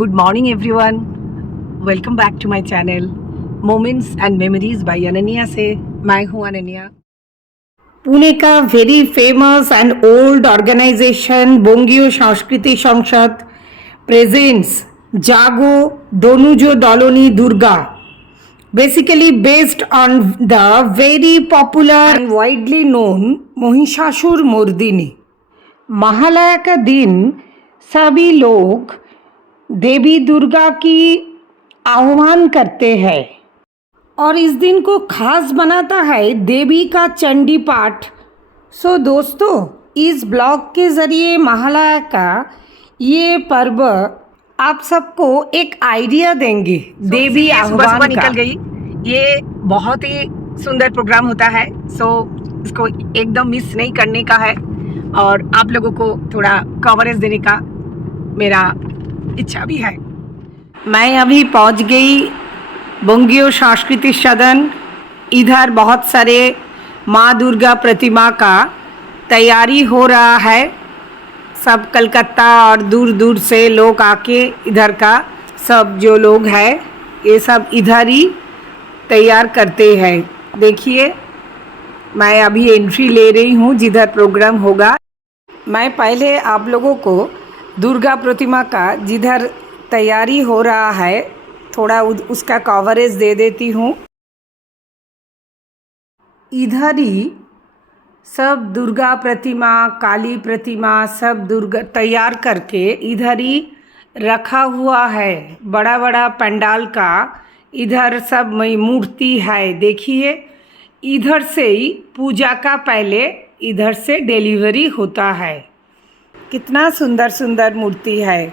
Good morning, everyone. Welcome back to my channel, Moments and Memories by Ananya से मैं हूँ अनन्या। पुणे का very famous and old organisation Bongiyo Sanskriti Sansad presents जागो दोनुजो दलोनी Durga, basically based on the very popular and widely known Mahishasura Mardini. Mahalaya का दिन सभी लोग देवी दुर्गा की आह्वान करते हैं और इस दिन को खास बनाता है देवी का चंडी पाठ। सो दोस्तों, इस ब्लॉग के ज़रिए महालया का ये पर्व आप सबको एक आइडिया देंगे देवी आह्वान का। निकल गई, ये बहुत ही सुंदर प्रोग्राम होता है। इसको एकदम मिस नहीं करने का है और आप लोगों को थोड़ा कवरेज देने का मेरा इच्छा भी है। मैं अभी पहुंच गई बोंगियो सांस्कृतिक सदन। इधर बहुत सारे माँ दुर्गा प्रतिमा का तैयारी हो रहा है। सब कलकत्ता और दूर दूर से लोग आके इधर का सब जो लोग हैं ये सब इधर ही तैयार करते हैं। देखिए, मैं अभी एंट्री ले रही हूँ जिधर प्रोग्राम होगा। मैं पहले आप लोगों को दुर्गा प्रतिमा का जिधर तैयारी हो रहा है थोड़ा उसका कवरेज दे देती हूँ। इधर ही सब दुर्गा प्रतिमा, काली प्रतिमा सब दुर्गा तैयार करके इधर ही रखा हुआ है। बड़ा बड़ा पंडाल का इधर सब मूर्ति है। देखिए, इधर से ही पूजा का पहले इधर से डिलीवरी होता है। कितना सुंदर सुंदर मूर्ति है।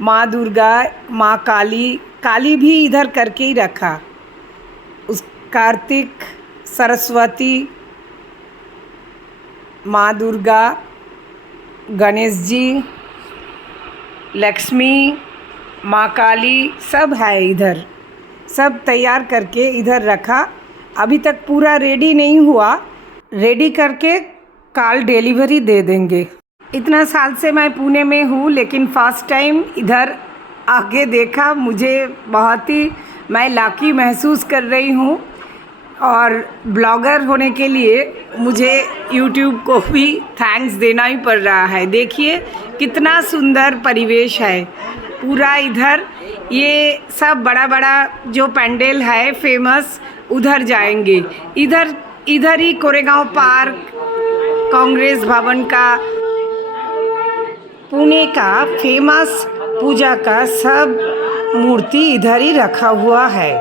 माँ दुर्गा, माँ काली भी इधर करके ही रखा। उस कार्तिक, सरस्वती, माँ दुर्गा, गणेश जी, लक्ष्मी, माँ काली सब है इधर। सब तैयार करके इधर रखा। अभी तक पूरा रेडी नहीं हुआ, रेडी करके कल डिलीवरी दे देंगे। इतना साल से मैं पुणे में हूँ लेकिन फर्स्ट टाइम इधर आके देखा। मुझे बहुत ही मैं लाकी महसूस कर रही हूँ और ब्लॉगर होने के लिए मुझे यूट्यूब को भी थैंक्स देना ही पड़ रहा है। देखिए कितना सुंदर परिवेश है पूरा इधर। ये सब बड़ा बड़ा जो पंडाल है फेमस उधर जाएंगे। इधर ही कोरेगांव पार्क, कांग्रेस भवन का, पुणे का फेमस पूजा का सब मूर्ति इधर ही रखा हुआ है।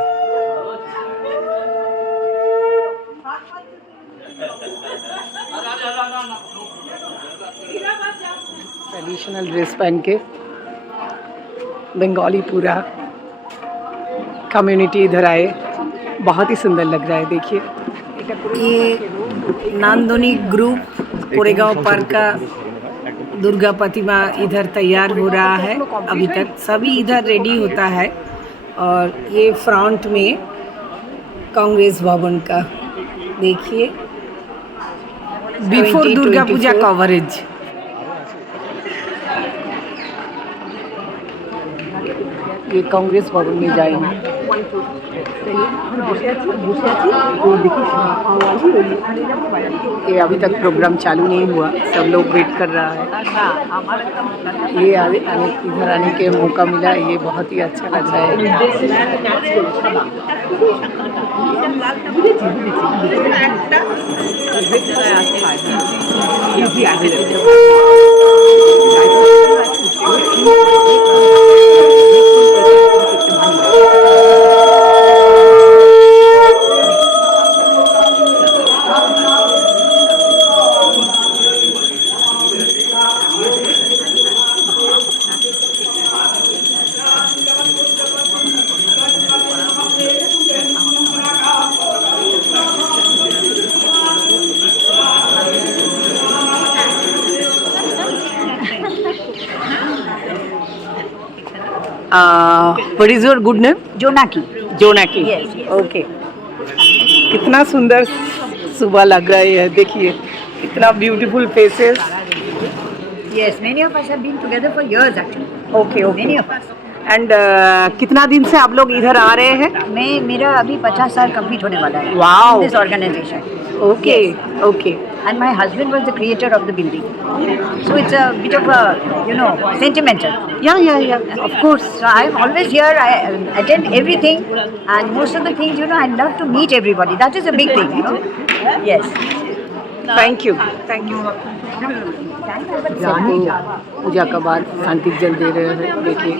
ट्रेडिशनल ड्रेस पहन के बंगाली पूरा कम्युनिटी इधर आए, बहुत ही सुंदर लग रहा है। देखिए, ये नांदोनी ग्रुप कोरेगांव पार्क का दुर्गा प्रतिमा इधर तैयार हो रहा है। अभी तक सभी इधर रेडी होता है और ये फ्रंट में कांग्रेस भवन का देखिए बिफोर दुर्गा पूजा कवरेज। ये कांग्रेस भवन में जाएंगे। ये अभी तक प्रोग्राम चालू नहीं हुआ, सब लोग वेट कर रहा है। ये इधर आने के मौका मिला, ये बहुत ही अच्छा लग रहा What is your good name? Jonaki. Jonaki. Yes, yes. Okay. कितना सुंदर सुबह लग रहा है। देखिए कितना beautiful faces. Yes, many of us have been together for years actually. Okay, okay. Many of us. And कितना दिन से आप लोग इधर आ रहे हैं? मेरा अभी 50 साल कंप्लीट होने वाला है Wow. This organisation okay okay and my husband was the creator of the building so it's a bit of sentimental yeah of course so I'm always here I attend everything and most of the things I love to meet everybody that is a big thing yes thank you Puja का बाद शांति जल दे रहे हैं देखिए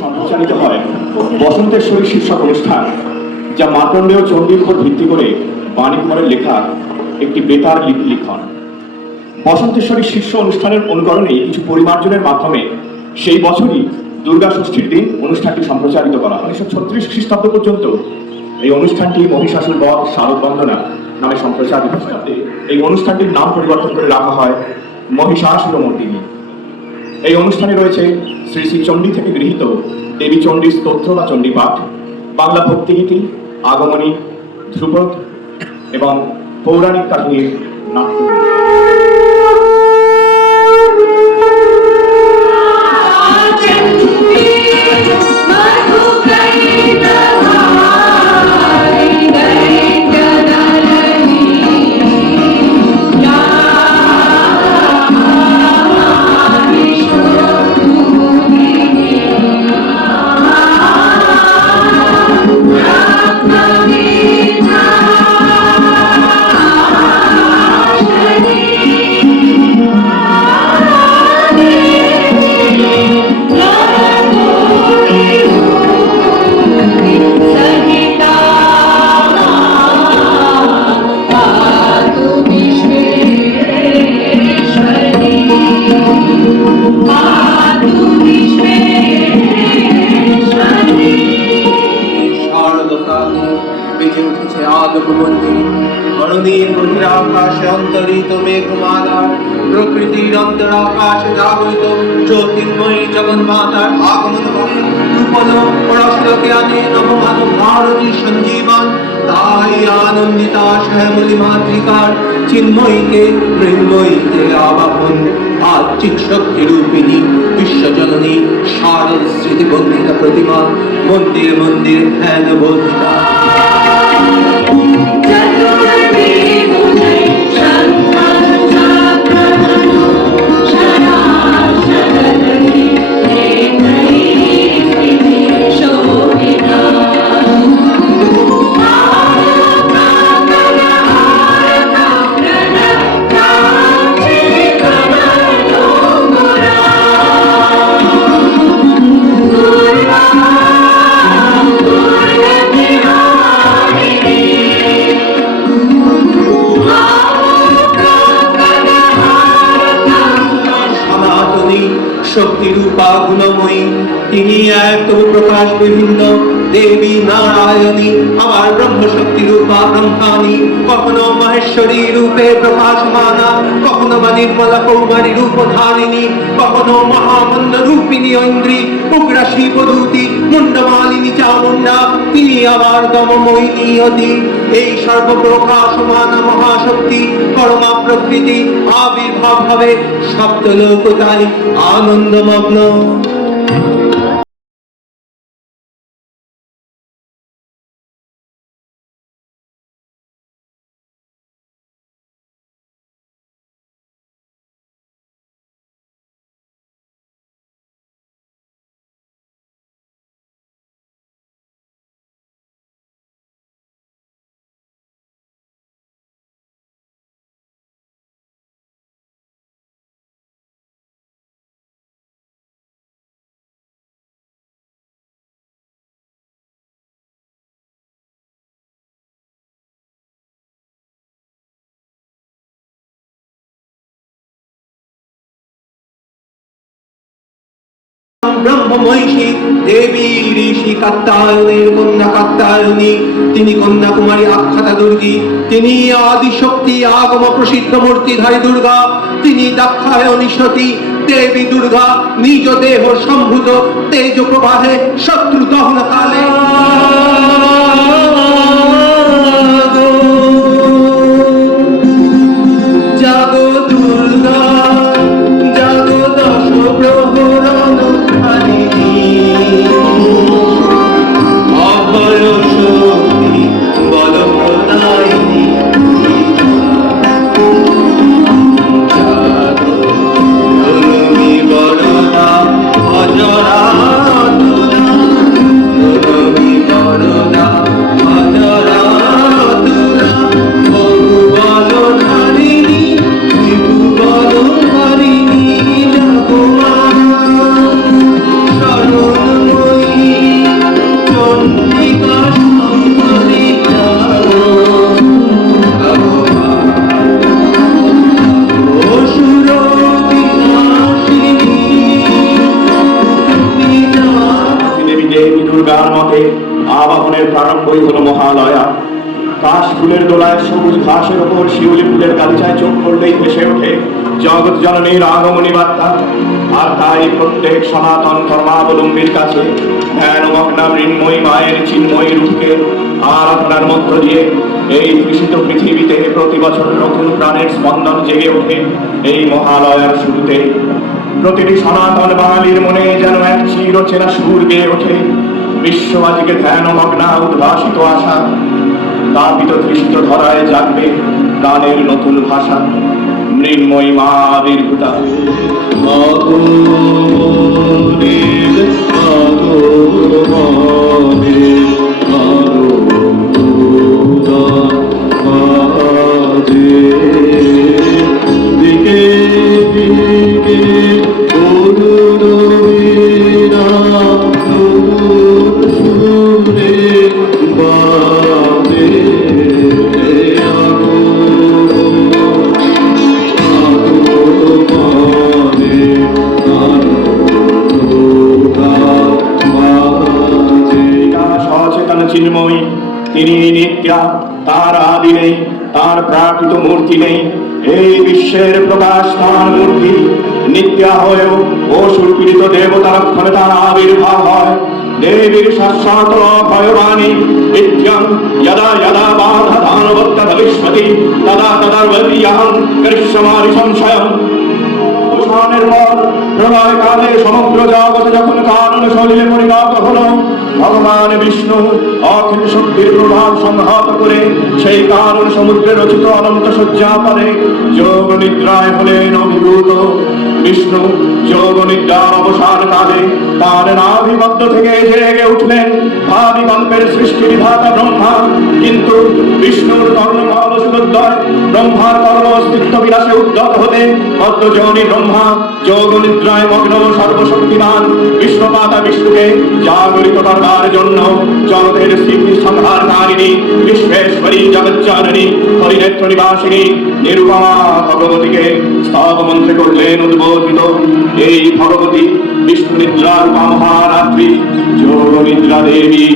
সঞ্চালিত হয় বসন্তেশ্বরী শীর্ষক অনুষ্ঠান, যা মার্কণ্ডেয় চণ্ডীর উপর ভিত্তি করে বাণী কুমারের লেখা একটি বেতার লিখন। বসন্তেশ্বরী শীর্ষ অনুষ্ঠানের অনুকরণে কিছু পরিমার্জনের মাধ্যমে সেই বছরই দুর্গা ষষ্ঠীর দিন অনুষ্ঠানটি সম্প্রচারিত করা হয়। 1936 খ্রিস্টাব্দ পর্যন্ত এই অনুষ্ঠানটি মহিষাসুর বধ শারদ বন্দনা নামে সম্প্রচারিত হয়। এই অনুষ্ঠানটির নাম পরিবর্তন করে রাখা হয় মহিষাসুরমর্দিনী। এই অনুষ্ঠানে রয়েছে শ্রী শ্রী চণ্ডী থেকে গৃহীত দেবী চণ্ডীর স্তোত্র বা চণ্ডীপাঠ, বাংলা ভক্তিগীতি, আগমনী, ধ্রুপদ এবং পৌরাণিক কাহিনীর নাট্য। আকাশে অন্তরিত মেঘমালা প্রকৃতির অন্তরাকাশে জাগরিত জ্যোতির্ময়ী জগন্মাতার আগমন করে রূপল পরশলোকে আনে নবমানব ভারতী সঞ্জীবন। তাই আনন্দিতা শ্যামলী মাতৃকার চিন্ময়ীকে মৃন্ময়ীতে আবাহন আচ্ছিক শক্তি রূপিণী বিশ্বজননী শারদ স্মৃতি বন্দিতা প্রতিমা মন্দির মন্দির ধ্যান বোধিতা। শক্তিরূপা গুণময়ী তিনি এক তবু প্রকাশ বিভিন্ন দেবী নারায়ণী আমার ব্রহ্মশক্তি রূপা ব্রহ্মাণী কখনো মহেশ্বরী রূপে প্রকাশমানা কখনো বা নির্মলা কৌমারী রূপধারিণী কখনো মহামন্দ রূপিণী ঐন্দ্রী উগ্রা শিবদূতি মুন্ডমালিনী চামুন্ডা তিনি আবার দমময়িনী অতি এই সর্বপ্রকাশমানা মহাশক্তি পরমা প্রকৃতি আবির্ভাব হবে সপ্তলোক তাই আনন্দমগ্ন। ব্রহ্মমহিষী দেবী ঋষি কাত্তায়নের কন্যা কাত্তায়নী তিনি কন্যাকুমারী আখ্যাতা দুর্গী তিনি আদিশক্তি আগম প্রসিদ্ধ মূর্তিধারী দুর্গা তিনি দাক্ষায়ণী সতী দেবী দুর্গা নিজ দেহ সম্ভূত তেজ প্রবাহে শত্রু দহন কালে জাগো দুর্গা জাগো পার্বণের প্রারম্ভই হলো মহালয়া। কাশ ফুলের দোলায় সবুজ ঘাসের ওপর শিউলি ফুলের গালিচায় চোখ পড়লেই ভেসে ওঠে জগৎ জননীর আগমনী বার্তা। আর তাই প্রত্যেক সনাতন ধর্মাবলম্বীর কাছে ধ্যানমগ্না মৃন্ময়ী মায়ের চিন্ময়ী রূপকে আরাধনার মধ্য দিয়ে এই তৃষিত পৃথিবীতে প্রতি বছর নতুন প্রাণের স্পন্দন জেগে ওঠে এই মহালয়ার শুরুতে। প্রতিটি সনাতন বাঙালির মনে যেন এক চিরচেনা সুর গেয়ে ওঠে বিশ্ববাসীকে ধ্যানমগ্না উদ্ভাসিত আশা। তাপিত তৃষিত ধরায় জাগবে প্রাণের নতুন ভাষা। মৃন্ময়ী মা দীর্ঘতা। চিন্ময়ী তিনি নিত্যা, তার আদি নেই, তার প্রাকৃত মূর্তি নেই। এই বিশ্বের প্রকাশ তার মূর্তি। নিত্যা হয়েও অসুরপীড়িত দেবতা রক্ষণে তার আবির্ভাব হয়। দেবীর শাশ্বত ভয়বাণী নিত্যং যদা যদা বাধা দানবত্তা ভবিষ্যতি তদা তদার্বতীয়হং করিষ্যামি সংশয়ম। তুষারের পর প্রলয় কালে সমগ্র জগৎ যখন কারণ শরীরে পরিণত হলো, ভগবান বিষ্ণু অখিল শক্তির প্রভাব সংহত করে সেই কারণ সমুদ্রে রচিত অনন্ত শয্যা পরে যোগ নিদ্রায় হলেন অভিভূত। বিষ্ণু যোগ নিদ্রার অবসান কালে তার নাভি মধ্য থেকে জেগে উঠলেন ভাবিকল্পের সৃষ্টি বিধাতা ব্রহ্মা। কিন্তু বিষ্ণুর কর্ণমল সুদোদয় ব্রহ্মার কর্ম অস্তিত্ব বিলাসে উদ্যত হতে পদ্মজনী ব্রহ্মা যোগ নিদ্রায় মগ্ন সর্বশক্তিমান বিষ্ণুমাতা বিষ্ণুকে জাগরিত করবার জন্য জগতের স্মৃতি সংহারকারিণী বিশ্বেশ্বরী জগজ্জননী হরিনেত্র নিবাসিনী নিরুপমা ভগবতীকে স্তব মন্ত্রে করলেন উদ্বোধিত। এই ভগবতী বিষ্ণু নিদ্রা রূপা মহারাত্রি যোগ নিদ্রা দেবী।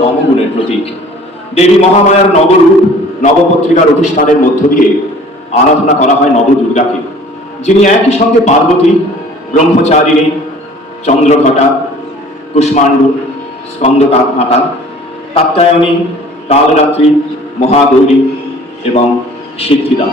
তমগুণের প্রতীক দেবী মহামায়ার নবরূপ নবপত্রিকার অনুষ্ঠানের মধ্য দিয়ে আরাধনা করা হয় নবদুর্গাকে, যিনি একই সঙ্গে পার্বতী, ব্রহ্মচারিণী, চন্দ্রঘটা, কুষ্মাণ্ড, স্কন্দমাতা, কাত্যায়নী, কালরাত্রি, মহাগৌরী এবং সিদ্ধিদা।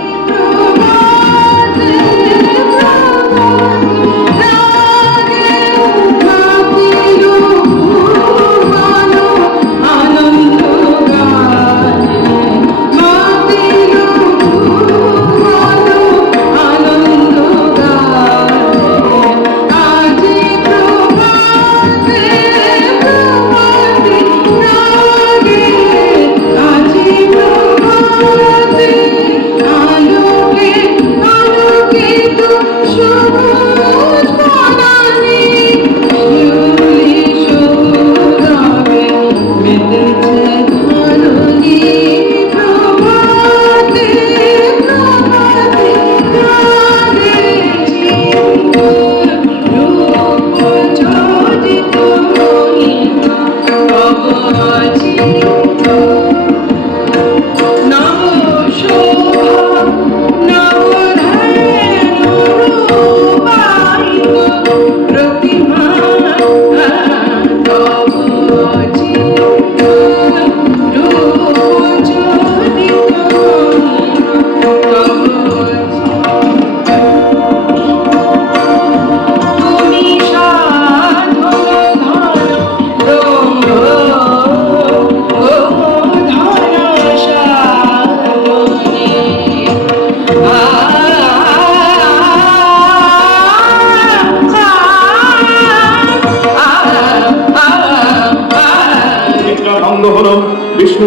আলোকে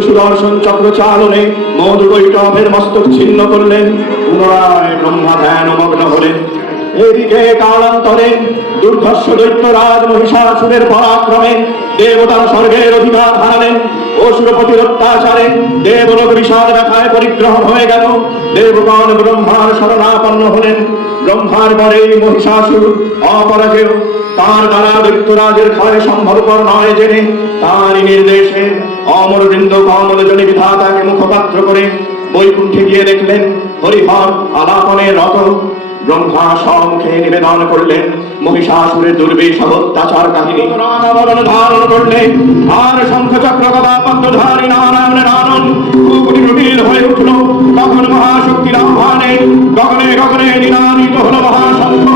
সুদর্শন চক্র চালনে মধুকৈটভের মস্তক ছিন্ন করলেন। পুনরায় ব্রহ্মা ধ্যান মগ্ন হলেন। এদিকে কালান্তরে দুর্ধর্ষ দৈত্যরাজ মহিষাসুরের পরাক্রমে দেবতার স্বর্গের অধিকার হারালেন। অসুরপতির অত্যাচারে দেবলোক বিষাদ ব্যথায় পরিগ্রহণ হয়ে গেল। দেবগণ ব্রহ্মার শরণাপন্ন হলেন। ব্রহ্মার পরে মহিষাসুর অপরাজেয়, তার দ্বারা দৈত্যরাজের ক্ষয় সম্ভবপর নয় জেনে তারই নির্দেশে অমর বৃন্দ কমলজনী বিধাতাকে মুখপাত্র করে বৈকুণ্ঠে গিয়ে দেখলেন হরিহর আলাপনে রত। ব্রহ্মা সম্মুখে নিবেদন করলেন মহিষাসুরের দুর্বিষহ অত্যাচার কাহিনী। রাঙাবরণ ধারণ করলেন আর শঙ্খ চক্র গদা পদ্মধারী নারায়ণের আনন কুকুটি কুটিল হয়ে উঠল। তখন মহাশক্তির আহ্বানে গগনে গগনে নিনাদিত হল মহাশঙ্খ।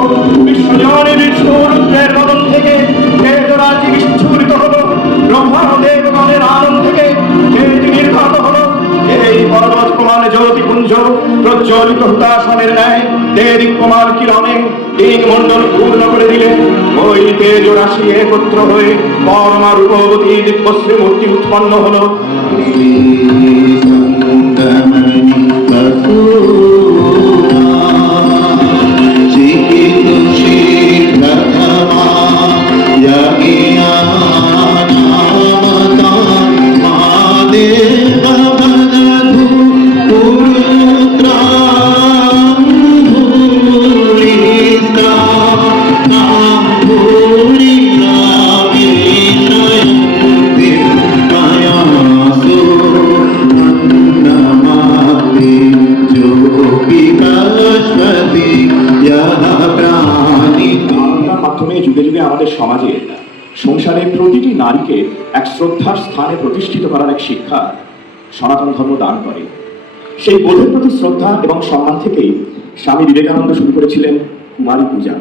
বিশ্বজনে বিষ্ণু রুদ্রের বদন থেকে দেবরাজি বিস্ফুরিত হল। ব্রহ্মা দেবগণের আনন্দ থেকে জ্যোতি নির্গত হল। এই পর্বত প্রমাণ জ্যোতিপুঞ্জ প্রজ্বলিত হুতাসনের ন্যায় দেদীপ্যমান কিরণে তিন মণ্ডল পূর্ণ করে দিলেন। ওই তেজ রাশি একত্র হয়ে পরমা রূপবতী দিব্যশ্রী মূর্তি উৎপন্ন হল। মাধ্যমে যুগে যুগে আমাদের সমাজে সংসারে প্রতিটি নারীকে এক শ্রদ্ধার স্থানে প্রতিষ্ঠিত করার এক শিক্ষা সনাতন ধর্ম দান করে। সেই বোধের প্রতি শ্রদ্ধা এবং সম্মান থেকেই স্বামী বিবেকানন্দ শুরু করেছিলেন কুমারী পূজা।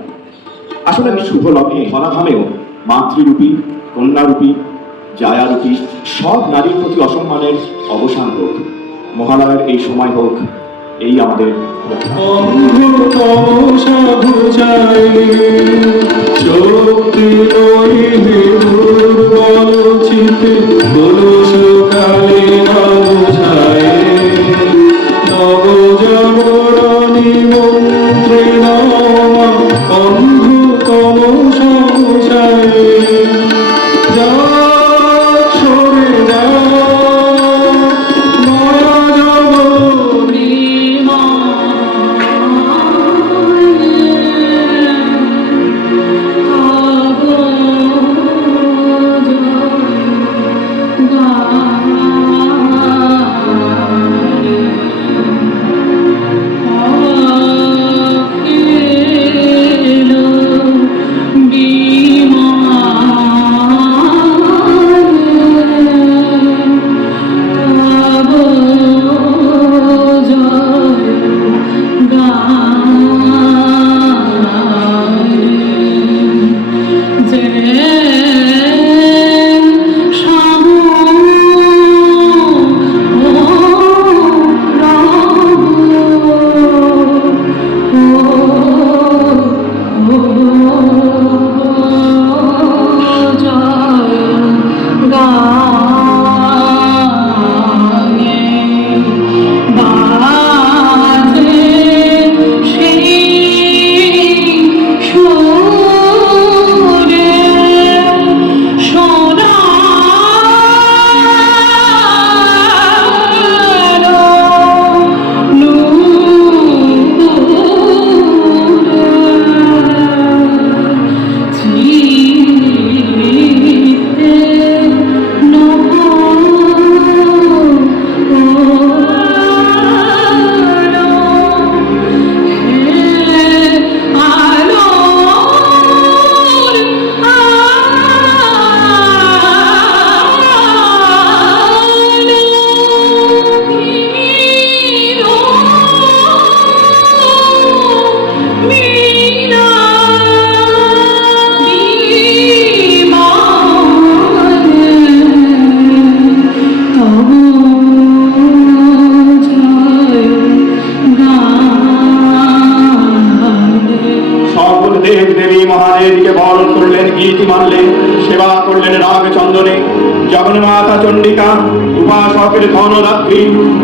আসলে শুভ লগ্নে ধরাধামেও মাতৃরূপী, কন্যারূপী, জায়ারূপী সব নারীর প্রতি অসম্মানের অবসান হোক। মহালয়ের এই সময় হোক এই আমাদের শক্তি চিতে কালী নবছায় নবজাগরণী মন্ত্রী অন্ধু তম সংসায় যা সরে যা গীতি মানলেন, সেবা করলেন রাগ চন্দনে। জগন্মাতা চণ্ডিকা উপাসকের ধনরাত্রি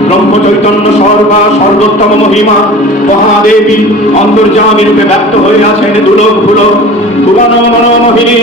ব্রহ্মচৈতন্য সর্বা সর্বোত্তম মহিমা মহাদেবী অন্তর্যামী রূপে ব্যক্ত হয়ে আছেন দুলক ফুলক ভুবন মনোমোহিনী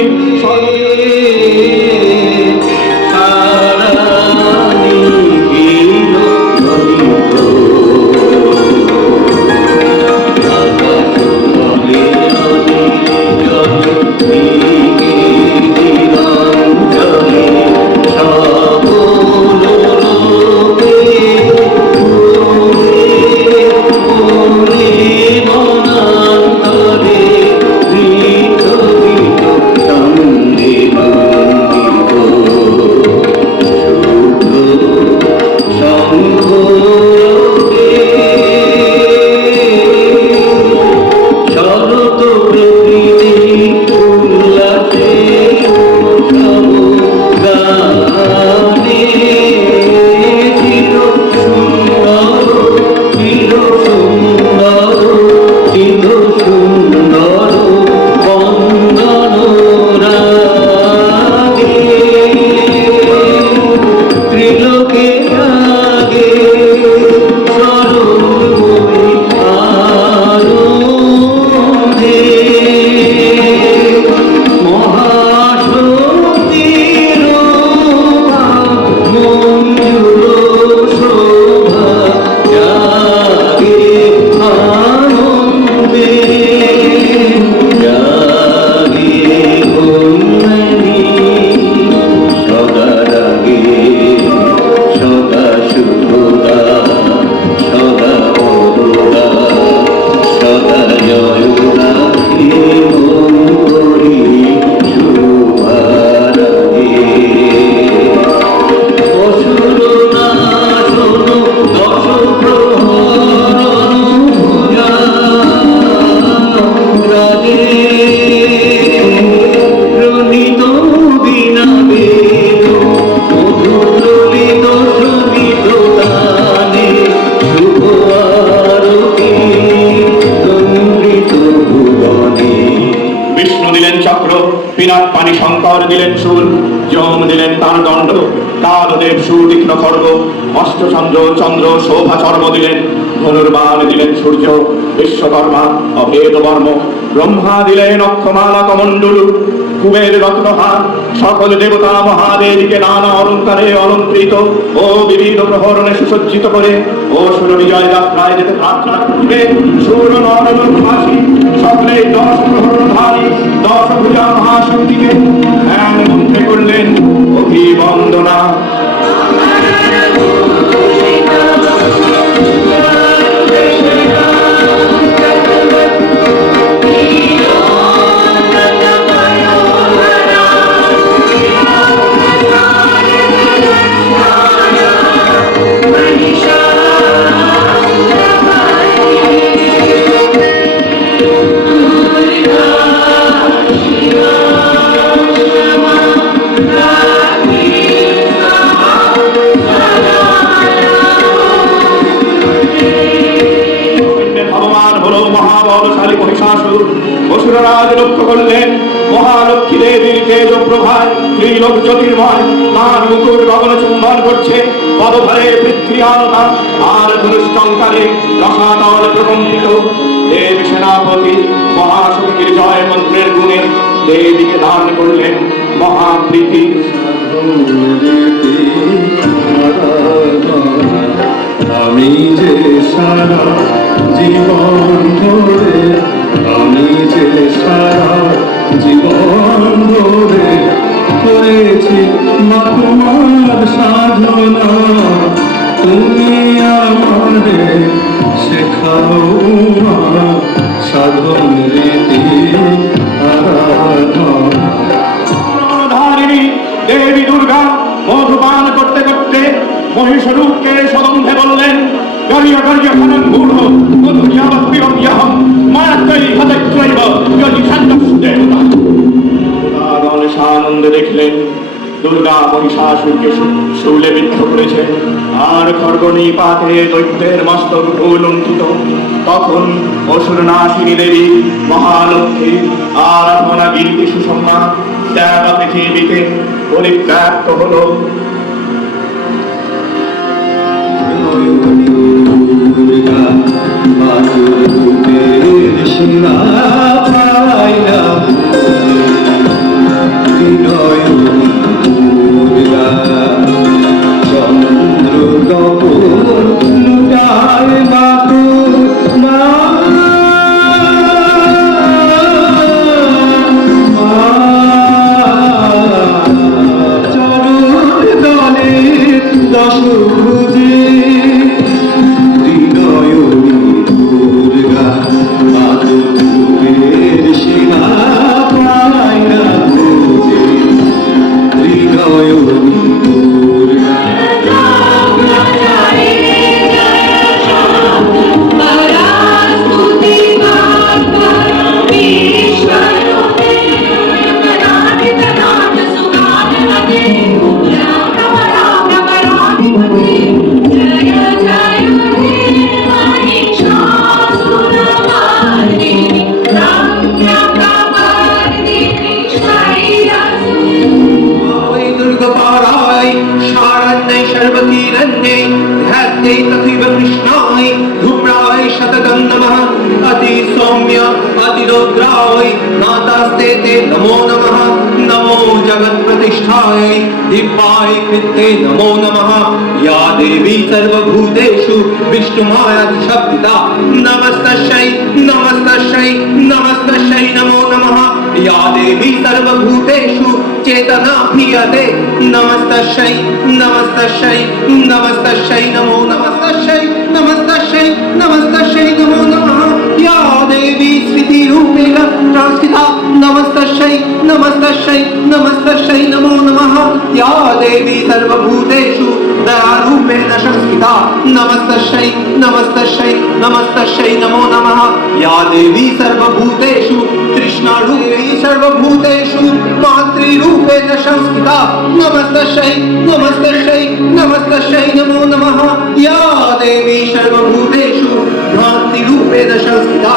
বিরাট পানি শঙ্কর দিলেন সুর যম দিলেন তার দণ্ড কালদেব সুতীক্ষ্ণ খড়গ অষ্টচন্দ্র চন্দ্র শোভা চর্ম দিলেন ধনুর্বাণ দিলেন সূর্য বিশ্বকর্মা অভেদ বর্ম ব্রহ্মা দিলেন অক্ষমালা কমণ্ডলু কুবের রত্নহার সকল দেবতা মহাদেবীকে নানা অলঙ্কারে অলঙ্কৃত ও বিবিধ প্রহরণে সুসজ্জিত করে ও সুর বিজয় যাত্রায় যেতে প্রার্থনা করবে সুর নরলোকবাসী সকলে 10 প্রহরণধারী 10 ভুজা মহাশক্তিকে ধ্যান মন্ত্রে করলেন অভিবন্দনা। মহাবলশালী মহিষাসুর অসুররাজ লক্ষ্য করলেন মহালক্ষ্মী দেবীর তেজ প্রভায় ত্রিলোক জ্যোতির্ময় তার মুকুট গগন চুম্বন করছে পদভারে পৃথ্বী আলতা আর ধনুষ্টঙ্কারে রসাতল প্রকম্পিত দেবী সেনাপতি মহাশক্তির জয় মন্ত্রের গুণে দেবীকে দান করলেন মহাপ্রীতি। আমি যে সারা জীবন ধরে আমি যে সারা জীবন ধরে করেছি মা তোমার সাধনা তুমি আমারে শেখাও মা সাধন রীতি আরাধনা। দেবী দুর্গা মধুপান করতে করতে মহিষরূপকে সদম্ভে বললেন গরিয়া গরিয়া খনন গূঢ় মধুর্যাবৎপিরম্যহম মারাত্ময়ী হতৈত্রৈব যদি শান্তস্দেবতা। গণেশ আনন্দে দেখলেন দুর্গা মহিষাসুরকে শূলে বিদ্ধ করেছে আর খড়গ নিপাতে দৈত্যের মস্তক উলঙ্কিত। তখন অসুর নাশিনী দেবী মহালক্ষ্মী আরাধনা গীতি সুষমা দেবা পৃথিবীতে পরিব্যাপ্ত হলো। ते तथैव कृष्णाय धूम्राय शततं नमः अति सौम्य अतिरौद्राय नातास्ते ते नमो नमः नमो जगत्प्रतिष्ठाय दिव्याय कृत्ते नमो नमः या देवी सर्वभूतेषु विष्णुमायाधिशक्तिता नमस्तस्यै नमस्तस्यै नमस्तस्यै नमो नमः या देवी सर्वभूतेषु चेतना प्रियते नमस्तस्यै नमस्तस्यै नमस्तस्यै नमो नमस्तस्यै नमस्तस्यै नमस्तस्यै नमो नमः या देवी स्मृतिरूपेण संस्थिता नमस्तस्यै नमस्तस्यै नमस्तस्यै नमो नमः या देवी सर्वभूतेषु दयारूपेण संस्थिता नमस्तस्यै नमस्तस्यै नमस्तस्यै नमो नमः या देवी सर्वभूतेषु तृष्णारूपे सर्वभूतेषु मातृरूपेण संस्थिता नमस्तस्यै नमस्तस्यै नमस्तस्यै नमो नमः या देवी सर्वभूतेषु भ्रान्तिरूपेण संस्थिता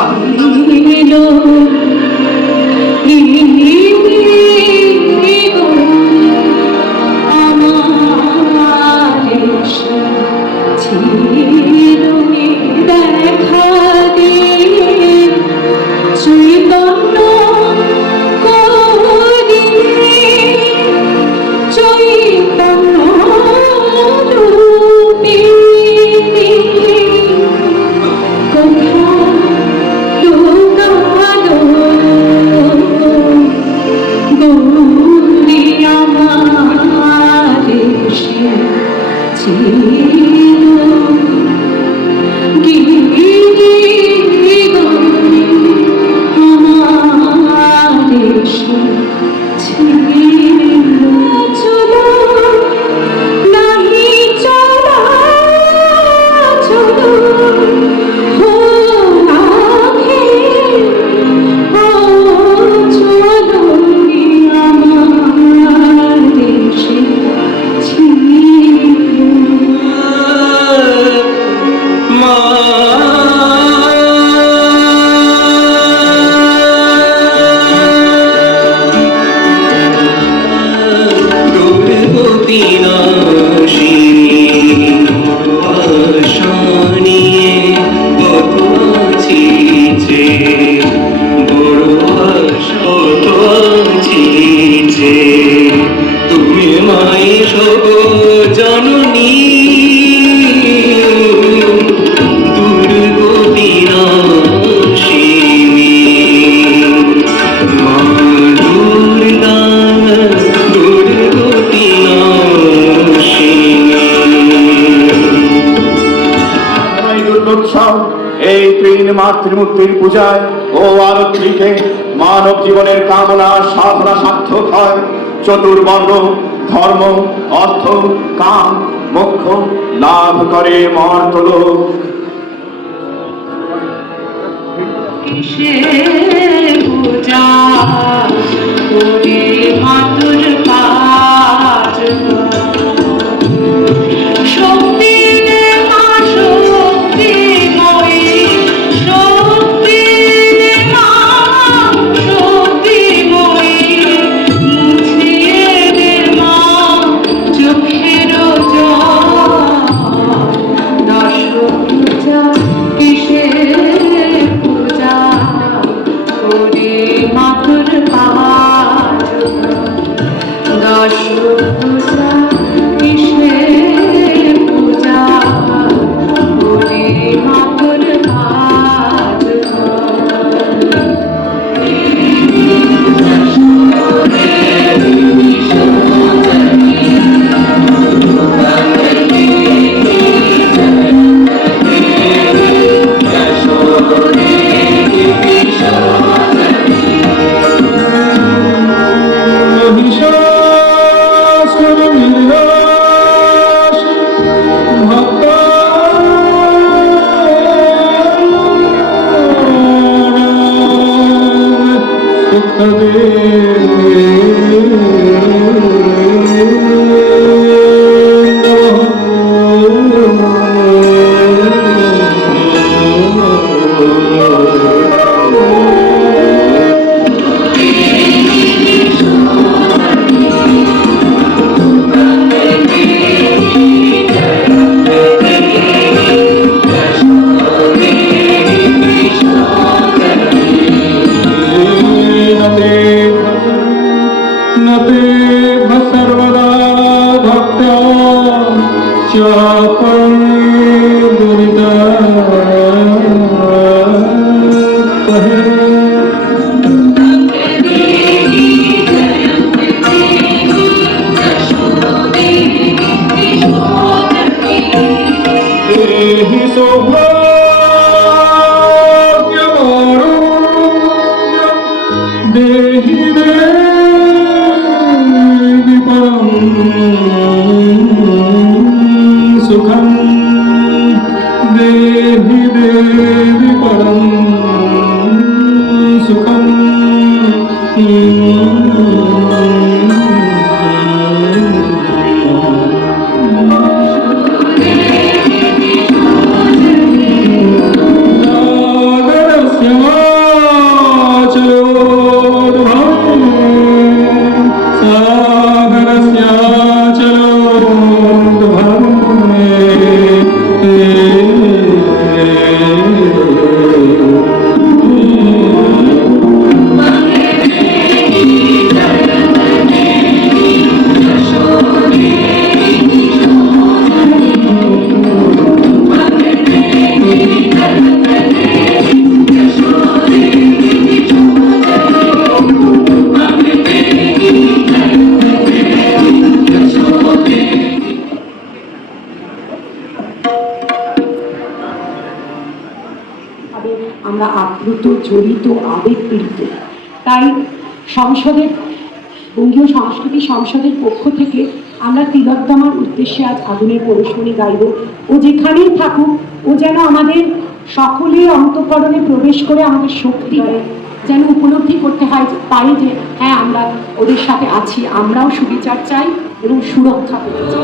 এই তিন মাতৃমূর্তির পূজায় ও আরতিকে মানব জীবনের কামনা সাধনা সার্থক হয়। চতুর্বর্ণ ধর্ম অর্থ কাম মোক্ষ লাভ করে মর্তলোক। পূজা করে মাতুর কাজ শক্তি देहि देवी परं सुखं देहि देवी परं सुखं আমরা আপ্লুত জড়িত আবেগপীড়িত। তাই সংসদের বঙ্গীয় সংস্কৃতি সংসদের পক্ষ থেকে আমরা তিলোত্তমার উদ্দেশ্যে আজ আগুনের পরশমণি গাইব। ও যেখানেই থাকুক, ও যেন আমাদের সকলের অন্তঃকরণে প্রবেশ করে আমাদের শক্তি দেয়, যেন উপলব্ধি করতে হয় পারি যে হ্যাঁ আমরা ওদের সাথে আছি, আমরাও সুবিচার চাই এবং সুরক্ষা পেতে চাই।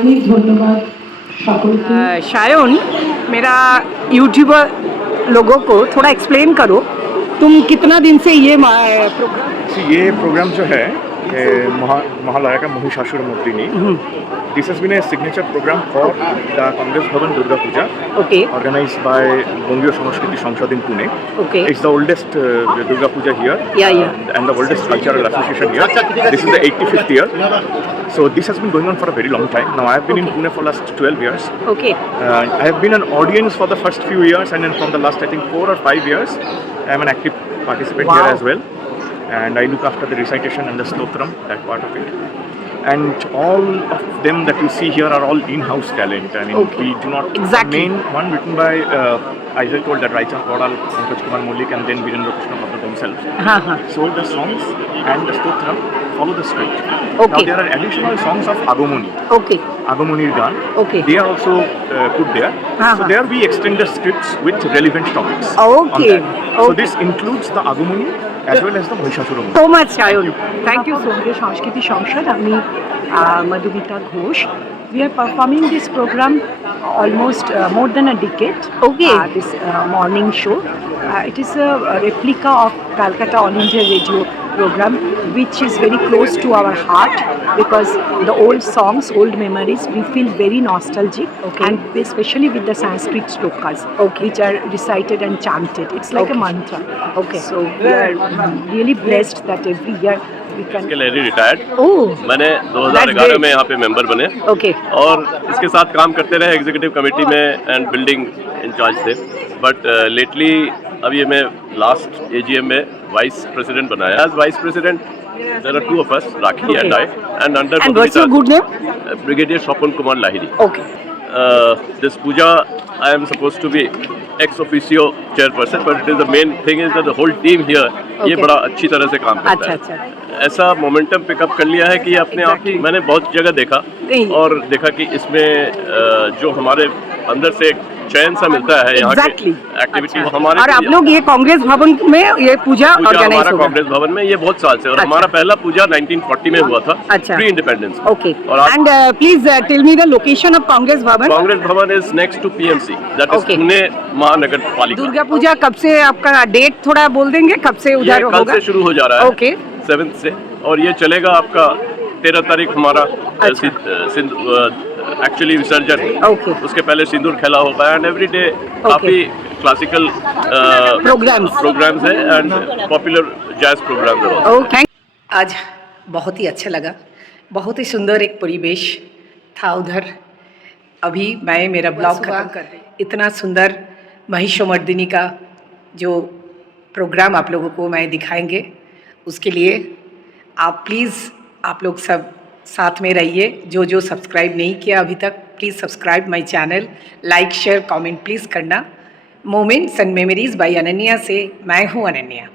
অনেক ধন্যবাদ সকলকে। शायन मेरा यूट्यूबर लोगों को थोड़ा एक्सप्लेन करो, तुम कितना दिन से ये प्रोग्राम? ये प्रोग्राम जो है महालया का Mahishasura Mardini, this has been a signature programme for the Congress Bhavan Durga Puja, Okay. organized by Bongio Sanskriti Samsad in Pune. Okay. It's the oldest Durga Puja here. Yeah. And the oldest cultural association here. This is the 85th year. So this has been going on for a very long time. Now I have been in Pune for last 12 years. Okay. I have been an audience for the first few years, and then from the last I think 4 or 5 years, I am an active participant here Wow. as well. And I look after the recitation and the stotram, that part of it. And all of them that you see here are all in-house talent. I mean, Okay. we do not. Exactly. Main one written by, as I told that Raichand Kodal, Pankaj Kumar Mullik, and then Virendra Krishna Bhatta themselves. So the songs and the stotram follow the script. Okay. Now there are additional songs of Agomoni. Okay. Agamonir Gan. Okay. They are also put there. So there we extend the scripts with relevant topics. Okay. On that. So Okay. this includes the Agomoni as well as the Mahishasura. So much, Shayan. Thank you so much. সংস্কৃতি সংসদ, আমি Madhumita Ghosh. We are performing this program almost more than a decade. Okay. This morning show. It is a replica of Calcutta All India Radio program, which is very close to our heart because the old songs, old memories, we feel very nostalgic. Okay. And especially with the Sanskrit shlokas, which are recited and chanted. It's like a mantra. Okay. So we are really blessed that every year we के can. लिए retired Oh, मैंने That's 2011 great. में यहाँ पे member बने okay. और इसके साथ काम करते रहे एग्जीक्यूटिव कमेटी में एंड बिल्डिंग इंचार्ज थे बट लेटली अभी मैं लास्ट एजीएम में वाइस प्रेसिडेंट बनाया as vice president there are two of us Rakhi and I and under And what's your good name? Brigadier Swapan Kumar Lahiri Okay. this puja I am supposed to be ex officio chairperson but it is the main thing is that the whole team here ये Okay. बड़ा अच्छी तरह से काम करता अच्छा, है ऐसा मोमेंटम पिकअप कर लिया है कि ये अपने आप ही Exactly. मैंने बहुत जगह देखा नहीं। और देखा कि इसमें जो हमारे अंदर से एक चैन सा मिलता है यहाँ Exactly. के एक्टिविटी हमारे और आप लोग ये कांग्रेस भवन में ये पूजा पूजा ऑर्गेनाइज हमारा होगा. कांग्रेस भवन में ये बहुत साल से और अच्छा। हमारा पहला पूजा 1940 में हुआ था अच्छा। Pre independence Okay. और आज And please tell me the location of Congress Bhavan. Congress Bhavan is next to PMC that is Okay. Pune Mahanagar Palika Durga Puja कब से आपका डेट थोड़ा बोल देंगे कब से ये उधर कल होगा? से शुरू हो जा रहा है Okay. 7th से और ये चलेगा आपका 13 तारीख हमारा अच्छा। एक्चुअली विसर्जन Okay. उसके पहले सिंदूर खेला होगा एंड एवरी डे काफी क्लासिकल प्रोग्राम्स है एंड पॉपुलर जैज प्रोग्राम्स है ओके. आज बहुत ही अच्छा लगा, बहुत ही सुंदर एक परिवेश था उधर. अभी मैं मेरा ब्लॉग खत्म कर रही. इतना सुंदर महिषमर्दिनी का जो प्रोग्राम आप लोगों को मैं दिखाएंगे उसके लिए आप प्लीज़ आप लोग सब साथ में रहिए. जो सब्सक्राइब नहीं किया अभी तक please subscribe my channel, like share comment please करना. Moments and memories by Ananya से मैं हूँ अनन्या.